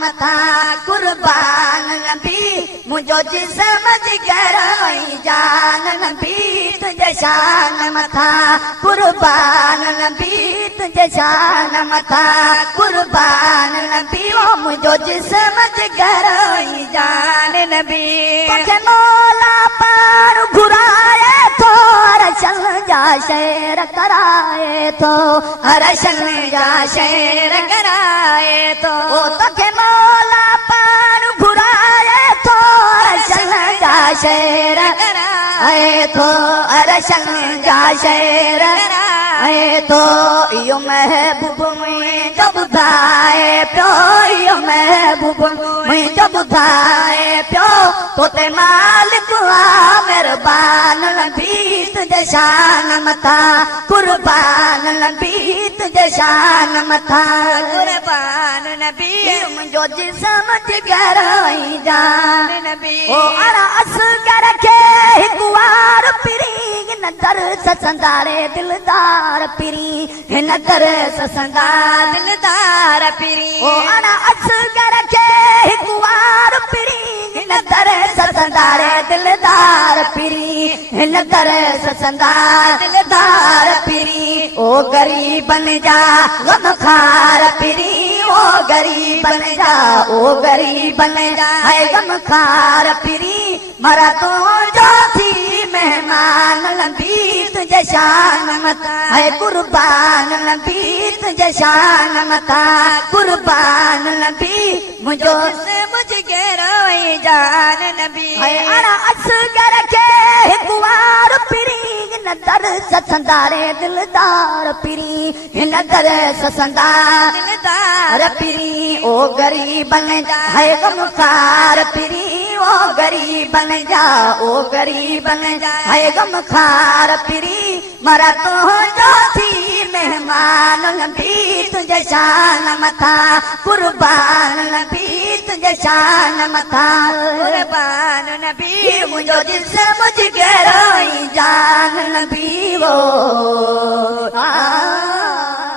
मथा कुर्बान नबी मुझो जिस्म जिगर जान नबी तुझे शान मथा कुर्बान नबी तुझे शान मथा कुर्बान नबी ओ मुझो जिस्म जिगर जान नबी तोखे मौला पाण घुराए तो अरशन जा शेर कराए तो अरशन जा शेर कराए तो तोखे मौला पाण घुराए तो अरशन जा शेर कराए तो अरशन जा शेर कराए तो इहो महबूब मुंहिंजो ॿुधाए पियो इहो महबूब मुंहिंजो ॿुधाए पियो तोते मालिक आ मेहरबान नबी तुझे शान मथा कुर्बान नबी तुझे शान मथा कुर्बान नबी मुंहिंजो जिस्म जिगर जान नबी ओ अड़ा असगर खे हिकु वार पिरी हिन दर ससंदारे दिलदार पिरी हिन दर ससंदार दिलदार पिरी ओ अड़ा असगर खे हिकु वार पिरी हिन दर ससंदारे दिलदार पिरी हिन दर ससंदार दिलदार पिरी ओ गरीबन जा गम खार पिरी ओ गरीबन जा ओ गरीबन जा है गम खार पिरी मरा तो जो थी मेहमान नबी तुझे शान मथा है कुर्बान नबी तुझे शान मथा कुर्बान नबी मुझो मुझे रोई जान नबी है अड़ा असगर के हिकु वार पिरी हिन दर ससंदारे दिलदार पिरी हिन दर ससंदार दिलदार पिरी ओ गरीबन जा है गमखार पिरी ओ गरीबन जा ओ गरीबन जा है गमखार पिरी मरा तो जो थी मेहमान नबी तुझे शान मथा कुर्बान नबी तुझे शान मथा कुर्बान नबी मुझो जिस्म जिगर जान नबी वो